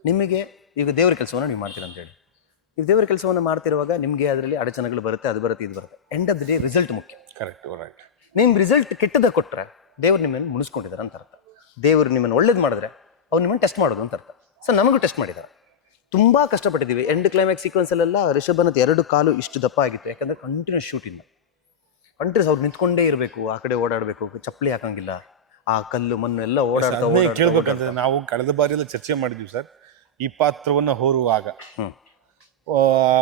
Speaker 2: ನಿಮಗೆ ಈಗ ದೇವರ ಕೆಲಸವನ್ನು ನೀವು ಮಾಡ್ತೀರ ಅಂತೇಳಿ ನೀವು ದೇವರ ಕೆಲಸವನ್ನು ಮಾಡ್ತಿರುವಾಗ ನಿಮಗೆ ಅದರಲ್ಲಿ ಅಡಚಣೆಗಳು ಬರುತ್ತೆ, ಅದು ಬರುತ್ತೆ, ಇದು ಬರುತ್ತೆ. End of the day result ಮುಖ್ಯ.
Speaker 1: ಕರೆಕ್ಟ್ ರೈಟ್
Speaker 2: ನಿಮ್ಮ ರಿಸಲ್ಟ್ ಕೆಟ್ಟದ ಕೊಟ್ಟರೆ ದೇವ್ರು ನಿಮ್ಮನ್ನು ಮುನಿಸ್ಕೊಂಡಿದ್ದಾರೆ ಅಂತ ಅರ್ಥ. ದೇವರು ನಿಮ್ಮನ್ನು ಒಳ್ಳೇದು ಮಾಡಿದ್ರೆ ಅವ್ರು ನಿಮ್ಮನ್ನು ಟೆಸ್ಟ್ ಮಾಡೋದು ಅಂತ ಅರ್ಥ. ಸೊ ನಮಗೂ ಟೆಸ್ಟ್ ಮಾಡಿದ್ದಾರೆ. ತುಂಬ ಕಷ್ಟಪಟ್ಟಿದ್ದೀವಿ. ಎಂಡ್ ಕ್ಲೈಮ್ಯಾಕ್ಸ್ ಸೀಕ್ವೆನ್ಸಲ್ಲೆಲ್ಲ ರಿಷಭನತ್ ಎರಡು ಕಾಲು ಇಷ್ಟು ದಪ್ಪ ಆಗಿತ್ತು. ಯಾಕಂದ್ರೆ ಕಂಟಿನ್ಯೂಸ್ ಶೂಟಿಂದ ಕಂಟಿನ್ಯೂಸ್ ಅವ್ರು ನಿಂತ್ಕೊಂಡೇ ಇರಬೇಕು. ಆ ಕಡೆ ಓಡಾಡಬೇಕು. ಚಪ್ಪಲಿ ಹಾಕಂಗಿಲ್ಲ. ಆ ಕಲ್ಲು ಮಣ್ಣು ಎಲ್ಲ ಓಡಾಡ್ತಾ
Speaker 1: ಕೇಳ್ಬೇಕಂತ ನಾವು ಕಳೆದ ಬಾರಿ ಎಲ್ಲ ಚರ್ಚೆ ಮಾಡಿದ್ವಿ ಸರ್. ಈ ಪಾತ್ರವನ್ನ ಹೋರುವಾಗ.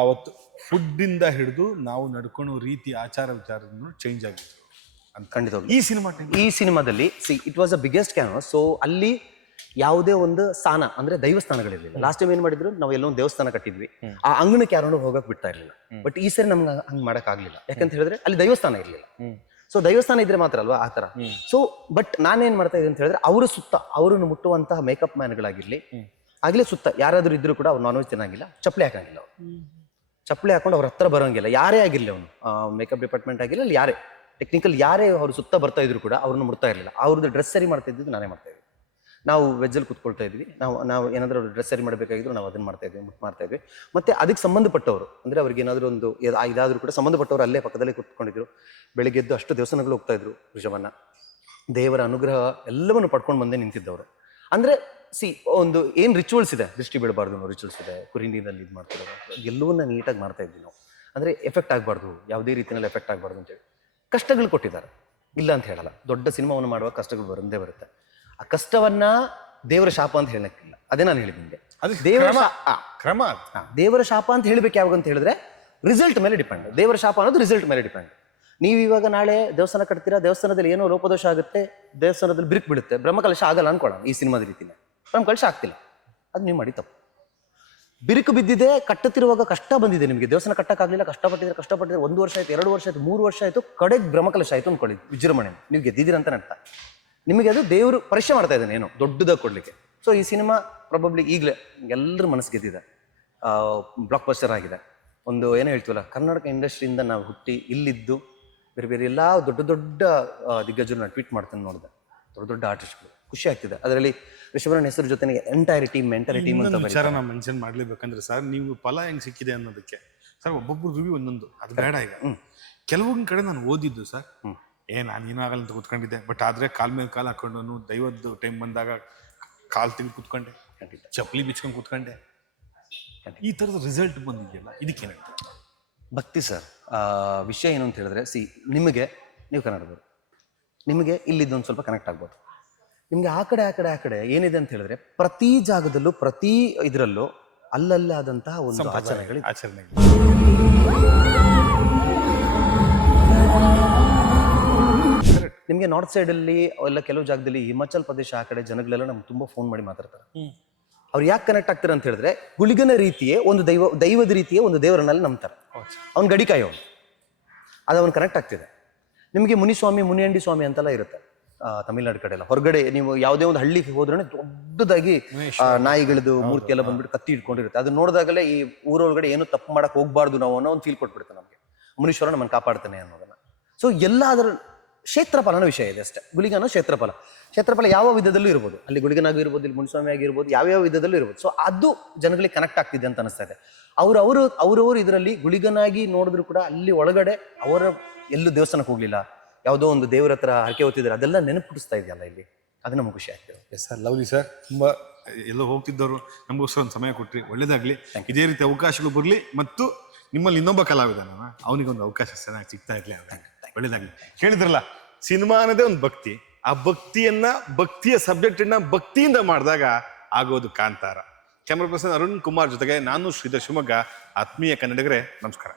Speaker 1: ಅವತ್ತು ಫುಡ್ಡಿಂದ ಹಿಡಿದು ನಾವು ನಡ್ಕೊಳ್ಳೋ ರೀತಿ ಆಚಾರ ವಿಚಾರವನ್ನು ಚೇಂಜ್ ಆಗಿತ್ತು
Speaker 2: ಖಂಡಿತವಾಗ್ಲೂ.
Speaker 1: ಈ ಸಿನಿಮಾ
Speaker 2: ಈ ಸಿನಿಮಾದಲ್ಲಿ see it was a biggest canvas so ಅಲ್ಲಿ ಯಾವುದೇ ಒಂದು ಸ್ಥಾನ ಅಂದ್ರೆ ದೈವಸ್ಥಾನಗಳಿರಲಿಲ್ಲ ಲಾಸ್ಟ್ ಟೈಮ್ ಏನ್ ಮಾಡಿದ್ರು ನಾವು ಎಲ್ಲೊಂದು ದೇವಸ್ಥಾನ ಕಟ್ಟಿದ್ವಿ. ಆ ಅಂಗಣಕ್ಕೆ ಯಾರನ್ನೂ ಹೋಗಕ್ ಬಿಡ್ತಾ ಇರಲಿಲ್ಲ. ಬಟ್ ಈ ಸರಿ ನಮ್ಗೆ ಹಂಗ್ ಮಾಡಕ್ ಆಗ್ಲಿಲ್ಲ ಯಾಕಂತ ಹೇಳಿದ್ರೆ ಅಲ್ಲಿ ದೈವಸ್ಥಾನ ಇರಲಿಲ್ಲ. ಸೊ ದೈವಸ್ಥಾನ ಇದ್ರೆ ಮಾತ್ರ ಅಲ್ವಾ ಆ ತರ ಸೊ ಬಟ್ ನಾನೇನ್ ಮಾಡ್ತಾ ಇದ್ದೀನಿ ಅಂತ ಹೇಳಿದ್ರೆ ಅವರು ಸುತ್ತ ಅವರನ್ನು ಮುಟ್ಟುವಂತಹ ಮೇಕಪ್ ಮ್ಯಾನ್ಗಳಾಗಿರ್ಲಿ ಆಗ್ಲೇ ಸುತ್ತ ಯಾರಾದ್ರೂ ಇದ್ರು ಕೂಡ ಅವ್ರು ನಾನ್ ವೆಜ್ ತಿನ್ನಂಗಿಲ್ಲ ಚಪ್ಪಲಿ ಹಾಕಂಗಿಲ್ಲ ಅವ್ರು. ಚಪ್ಪಲಿ ಹಾಕೊಂಡು ಅವ್ರ ಹತ್ರ ಬರೋಂಗಿಲ್ಲ. ಯಾರೇ ಆಗಿರ್ಲಿ ಅವನು ಮೇಕಪ್ ಡಿಪಾರ್ಟ್ಮೆಂಟ್ ಆಗಿರಲಿ ಅಲ್ಲಿ ಯಾರೇ. ಟೆಕ್ನಿಕಲ್ ಯಾರೇ ಅವರು ಸುತ್ತ ಬರ್ತಾ ಇದ್ರು ಕೂಡ ಅವ್ರನ್ನ ಮುಡ್ತಾ ಇರಲಿಲ್ಲ. ಅವ್ರದ್ದು ಡ್ರೆಸ್ ಸರಿ ಮಾಡ್ತಾ ಇದ್ದಿದ್ದು ನಾನೇ ಮಾಡ್ತಾ ಇದ್ದೆ. ನಾವು ವೆಜ್ಜಲ್ಲಿ ಕುತ್ಕೊಳ್ತಾ ಇದ್ವಿ. ನಾವು ನಾವು ಏನಾದರೂ ಡ್ರೆಸ್ ಸರಿ ಮಾಡಬೇಕಾಗಿದ್ರು ನಾವು ಅದನ್ನ ಮಾಡ್ತಾ ಇದ್ವಿ ಮಾಡ್ತಾ ಇದ್ವಿ. ಮತ್ತೆ ಅದಕ್ಕೆ ಸಂಬಂಧಪಟ್ಟವರು, ಅಂದರೆ ಅವ್ರಿಗೆ ಏನಾದರೂ ಒಂದು ಇದಾದರೂ ಕೂಡ ಸಂಬಂಧಪಟ್ಟವರು ಅಲ್ಲೇ ಪಕ್ಕದಲ್ಲೇ ಕುತ್ಕೊಂಡಿದ್ರು. ಬೆಳಿಗ್ಗೆ ಎದ್ದು ಅಷ್ಟು ದೇವಸ್ಥಾನಗಳು ಹೋಗ್ತಾ ಇದ್ರು ದೇವರ ಅನುಗ್ರಹ ಎಲ್ಲವನ್ನು ಪಡ್ಕೊಂಡು ಬಂದೇ ನಿಂತಿದ್ದವರು. ಅಂದರೆ ಸಿ ಒಂದು ಏನು ರಿಚುವಲ್ಸ್ ಇದೆ? ದೃಷ್ಟಿ ಬೀಳಬಾರ್ದು ಅನ್ನೋ ರಿಚುವಲ್ಸ್ ಇದೆ. ಕುರಿ ನೀರಲ್ಲಿ ಇದು ಮಾಡ್ತಾರೆ ಎಲ್ಲವನ್ನ ನೀಟಾಗಿ ಮಾಡ್ತಾ ಇದ್ವಿ ನಾವು. ಅಂದರೆ ಎಫೆಕ್ಟ್ ಆಗಬಾರ್ದು. ಯಾವುದೇ ರೀತಿಯಲ್ಲಿ ಎಫೆಕ್ಟ್ ಆಗಬಾರ್ದು ಅಂತೇಳಿ. ಕಷ್ಟಗಳು ಕೊಟ್ಟಿದ್ದಾರೆ. ಇಲ್ಲ ಅಂತ ಹೇಳಲ್ಲ. ದೊಡ್ಡ ಸಿನಿಮಾವನ್ನು ಮಾಡುವಾಗ ಕಷ್ಟಗಳು ಬರಂದೇ ಬರುತ್ತೆ. ಆ ಕಷ್ಟವನ್ನ ದೇವರ ಶಾಪ ಅಂತ ಹೇಳಕ್ಕಿಲ್ಲ. ಅದೇ ನಾನು ಹೇಳಿದ ನಿಮಗೆ.
Speaker 1: ಅದು
Speaker 2: ದೇವರ
Speaker 1: ಕ್ರಮ.
Speaker 2: ದೇವರ ಶಾಪ ಅಂತ ಹೇಳ್ಬೇಕು ಯಾವಾಗ ಅಂತ ಹೇಳಿದ್ರೆ ರಿಸಲ್ಟ್ ಮೇಲೆ ಡಿಪೆಂಡ್ ದೇವರ ಶಾಪ ಅನ್ನೋದು ರಿಸಲ್ಟ್ ಮೇಲೆ ಡಿಪೆಂಡ್ ನೀವು ಇವಾಗ ನಾಳೆ ದೇವಸ್ಥಾನ ಕಟ್ತೀರಾ? ದೇವಸ್ಥಾನದಲ್ಲಿ ಏನೋ ಲೋಪದೋಷ ಆಗುತ್ತೆ. ದೇವಸ್ಥಾನದಲ್ಲಿ ಬಿರುಕು ಬಿಡುತ್ತೆ ಬ್ರಹ್ಮಕಲಶ ಆಗಲ್ಲ ಅನ್ಕೊಳ್ಳೋಣ ಈ ಸಿನಿಮಾದ ರೀತಿನೇ. ಬ್ರಹ್ಮಕಲಶ ಆಗ್ತಿಲ್ಲ. ಅದು ನೀವು ಮಾಡಿ ತಪ್ಪು. ಬಿರುಕು ಬಿದ್ದಿದೆ, ಕಟ್ಟುತ್ತಿರುವಾಗ ಕಷ್ಟ ಬಂದಿದೆ ನಿಮಗೆ. ದೇವಸ್ಥಾನ ಕಟ್ಟಕ್ಕಾಗಲಿಲ್ಲ, ಕಷ್ಟಪಟ್ಟಿದ್ರೆ ಕಷ್ಟಪಟ್ಟಿದ್ರೆ ಒಂದು ವರ್ಷ ಆಯ್ತು, ಎರಡು ವರ್ಷ ಆಯ್ತು, ಮೂರು ವರ್ಷ ಆಯ್ತು, ಕಡೆಗೆ ಬ್ರಹ್ಮಕಲಶ ಆಯ್ತು ಅನ್ಕೊಳ್ಳಿ, ವಿಜೃಂಭಣೆ. ನೀವು ಗೆದ್ದಿದ್ದೀರ ಅಂತ ಅರ್ಥ ನಿಮಗೆ ಅದು ದೇವರು ಪರೀಕ್ಷೆ ಮಾಡ್ತಾ ಇದ್ದಾನೆ, ಏನು, ದೊಡ್ಡದಾಗಿ ಕೊಡ್ಲಿಕ್ಕೆ. ಸೊ ಈ ಸಿನಿಮಾ ಪ್ರಾಬಬ್ಲಿ ಈಗಲೇ ಎಲ್ಲರ ಮನಸ್ಸು ಗೆದ್ದಿದೆ. ಬ್ಲಾಕ್ ಬಸ್ಟರ್ ಆಗಿದೆ. ಒಂದು ಏನು ಹೇಳ್ತೀವಲ್ಲ, ಕರ್ನಾಟಕ ಇಂಡಸ್ಟ್ರಿಯಿಂದ ನಾವು ಹುಟ್ಟಿ ಇಲ್ಲಿದ್ದು, ಬೇರೆ ಬೇರೆ ಎಲ್ಲ ದೊಡ್ಡ ದೊಡ್ಡ ದಿಗ್ಗಜರು ನಾನು ಟ್ವೀಟ್ ಮಾಡ್ತೇನೆ ನೋಡಿದೆ. ದೊಡ್ಡ ದೊಡ್ಡ ಆರ್ಟಿಸ್ಟ್ಗಳು ಖುಷಿ ಆಗ್ತಿದೆ. ಅದರಲ್ಲಿ ರಿಷಭರನ್ ಹೆಸರು ಜೊತೆಗೆ ಎಂಟೈರ್ ಟೀಮ್ ಎಂಟೈರ್ ಟೀಮ್ ಅಂತ
Speaker 1: ಇನ್ನೊಂದು
Speaker 2: ಬರೀತಾರೆ.
Speaker 1: ವಿಚಾರ ನಾವು ಮೆನ್ಷನ್ ಮಾಡ್ಲೇಬೇಕಂದ್ರೆ ಸರ್ ನೀವು ಫಲ ಹೆಂಗ್ ಸಿಕ್ಕಿದೆ ಅನ್ನೋದಕ್ಕೆ. ಸರ್ ಒಬ್ಬೊಬ್ರು ರಿವ್ಯೂ ಒಂದೊಂದು. ಅದು ಬೇಡ ಈಗ. ಕೆಲವೊಂದು ಕಡೆ ನಾನು ಓದಿದ್ದು ಸರ್. ಏ ನಾನು ಏನಾಗಲ್ಲ ಅಂತ ಕೂತ್ಕೊಂಡಿದ್ದೆ. ಬಟ್ ಆದ್ರೆ ಕಾಲ್ ಮೇಲೆ ಕಾಲ್ ಹಾಕೊಂಡು ದೈವದ್ದು ಟೈಮ್ ಬಂದಾಗ ಕಾಲ್ ತೆಗೆದು ಕೂತ್ಕೊಂಡೆ.
Speaker 2: ಖಂಡಿತ.
Speaker 1: ಚಪ್ಪಲಿ ಬಿಚ್ಕೊಂಡು ಕೂತ್ಕೊಂಡೆ. ಈ ಥರದ ರಿಸಲ್ಟ್ ಬಂದಿದೆಯಲ್ಲ ಇದಕ್ಕೇನಾಗುತ್ತೆ
Speaker 2: ಭಕ್ತಿ ಸರ್. ವಿಷಯ ಏನು ಅಂತ ಹೇಳಿದ್ರೆ ಸಿ ನಿಮಗೆ ನೀವು ಕನ್ನಡದವರು. ನಿಮಗೆ ಇಲ್ಲಿದ್ದೊಂದು ಸ್ವಲ್ಪ ಕನೆಕ್ಟ್ ಆಗ್ಬೋದು. ನಿಮಗೆ ಆ ಕಡೆ ಆ ಕಡೆ ಆ ಕಡೆ ಏನಿದೆ ಅಂತ ಹೇಳಿದ್ರೆ ಪ್ರತಿ ಜಾಗದಲ್ಲೂ ಪ್ರತಿ ಇದರಲ್ಲೂ ಅಲ್ಲಲ್ಲಾದಂತಹ ಒಂದು ಆಚರಣೆಗಳು
Speaker 1: ಆಚರಣೆ
Speaker 2: ನಿಮಗೆ ನಾರ್ತ್ ಸೈಡಲ್ಲಿ ಎಲ್ಲ ಕೆಲವು ಜಾಗದಲ್ಲಿ ಹಿಮಾಚಲ್ ಪ್ರದೇಶ ಆ ಕಡೆ ಜನಗಳೆಲ್ಲ ನಮ್ಗೆ ತುಂಬ ಫೋನ್ ಮಾಡಿ ಮಾತಾಡ್ತಾರೆ. ಅವ್ರು ಯಾಕೆ ಕನೆಕ್ಟ್ ಆಗ್ತಾರೆ ಅಂತ ಹೇಳಿದ್ರೆ ಗುಳಿಗನ ರೀತಿಯೇ ಒಂದು ದೈವ ದೈವದ ರೀತಿಯೇ ಒಂದು ದೇವರನ್ನಲ್ಲಿ ನಂಬ್ತಾರೆ. ಅವ್ನು ಗಡಿಕಾಯ ಅವನು. ಅದು ಅವನು ಕನೆಕ್ಟ್ ಆಗ್ತಿದೆ. ನಿಮಗೆ ಮುನಿಸ್ವಾಮಿ ಮುನಿಯಂಡಿ ಸ್ವಾಮಿ ಅಂತೆಲ್ಲ ಇರುತ್ತೆ. ತಮಿಳ್ನಾಡು ಕಡೆ ಎಲ್ಲ ಹೊರಗಡೆ ನೀವು ಯಾವುದೇ ಒಂದು ಹಳ್ಳಿಗೆ ಹೋದ್ರೆ ದೊಡ್ಡದಾಗಿ ಆ, ನಾಯಿಗಳದ್ದು ಮೂರ್ತಿ ಎಲ್ಲ ಬಂದ್ಬಿಟ್ಟು ಕತ್ತಿ ಇಟ್ಕೊಂಡಿರುತ್ತೆ ಅದು ನೋಡಿದಾಗಲೇ ಈ ಊರೊಳಗಡೆ ಏನು ತಪ್ಪು ಮಾಡಕ್ ಹೋಗ್ಬಾರ್ದು ನಾವು ಅನ್ನೋ ಒಂದು ಫೀಲ್ ಕೊಟ್ಬಿಡುತ್ತೆ ನಮಗೆ. ಮುನೀಶ್ವರ ನಮ್ಮನ್ನು ಕಾಪಾಡ್ತಾನೆ ಅನ್ನೋದನ್ನ. ಸೊ ಎಲ್ಲ ಅದರ ಕ್ಷೇತ್ರಫಲನ ವಿಷಯ ಇದೆ ಅಷ್ಟೇ. ಗುಳಿಗನ ಕ್ಷೇತ್ರಫಲ. ಕ್ಷೇತ್ರಫಲ ಯಾವ ವಿಧದಲ್ಲೂ ಇರ್ಬೋದು. ಅಲ್ಲಿ ಗುಳಿಗನಾಗೂ ಇರ್ಬೋದು ಇಲ್ಲಿ ಮುನಿಸ್ವಾಮಿ ಆಗಿರ್ಬೋದು ಯಾವ್ಯಾವ ವಿಧದಲ್ಲೂ ಇರ್ಬೋದು. ಸೊ ಅದು ಜನಗಳಿಗೆ ಕನೆಕ್ಟ್ ಆಗ್ತಿದೆ ಅಂತ ಅನಿಸ್ತಾ ಇದೆ. ಅವ್ರು ಅವರು ಅವರವರು ಇದರಲ್ಲಿ ಗುಳಿಗನಾಗಿ ನೋಡಿದ್ರು ಕೂಡ ಅಲ್ಲಿ ಒಳಗಡೆ ಅವರ ಎಲ್ಲೂ ದೇವಸ್ಥಾನಕ್ಕೆ ಹೋಗ್ಲಿಲ್ಲ. ಯಾವುದೋ ಒಂದು ದೇವರ ಹತ್ರ ಹರಕೆ ಹೊತ್ತಿದ್ದಾರೆ ಅದೆಲ್ಲ ನೆನಪಿಸ್ತಾ ಇದೆಯಲ್ಲ ಇಲ್ಲಿ? ಅದು ನಮ್ಗೆ ಖುಷಿ ಆಗ್ತದೆ
Speaker 1: ಎಸ್ ಸರ್ ಲವ್ಲಿ ಸರ್ ತುಂಬ ಎಲ್ಲೋ ಹೋಗ್ತಿದ್ದವರು ನಮಗೋಸ್ಕರ ಒಂದು ಸಮಯ ಕೊಟ್ರಿ. ಒಳ್ಳೇದಾಗಲಿ. ಇದೇ ರೀತಿ ಅವಕಾಶಗಳು ಬರಲಿ ಮತ್ತು ನಿಮ್ಮಲ್ಲಿ ಇನ್ನೊಬ್ಬ ಕಲಾವಿದನ ಅವನಿಗೊಂದು ಅವಕಾಶ ಚೆನ್ನಾಗಿ ಸಿಗ್ತಾ ಇರಲಿ. ಒಳ್ಳೇದಾಗಲಿ. ಹೇಳಿದ್ರಲ್ಲ ಸಿನಿಮಾ ಅನ್ನೋದೇ ಒಂದು ಭಕ್ತಿ. ಆ ಭಕ್ತಿಯನ್ನ ಭಕ್ತಿಯ ಸಬ್ಜೆಕ್ಟ್ ಅನ್ನ ಭಕ್ತಿಯಿಂದ ಮಾಡಿದಾಗ ಆಗೋದು ಕಾಂತಾರ. ಕ್ಯಾಮ್ರಾ ಪರ್ಸನ್ ಅರುಣ್ ಕುಮಾರ್ ಜೊತೆಗೆ ನಾನು ಶ್ರೀಧರ್ ಶಿವಮೊಗ್ಗ. ಆತ್ಮೀಯ ಕನ್ನಡಿಗರೇ ನಮಸ್ಕಾರ.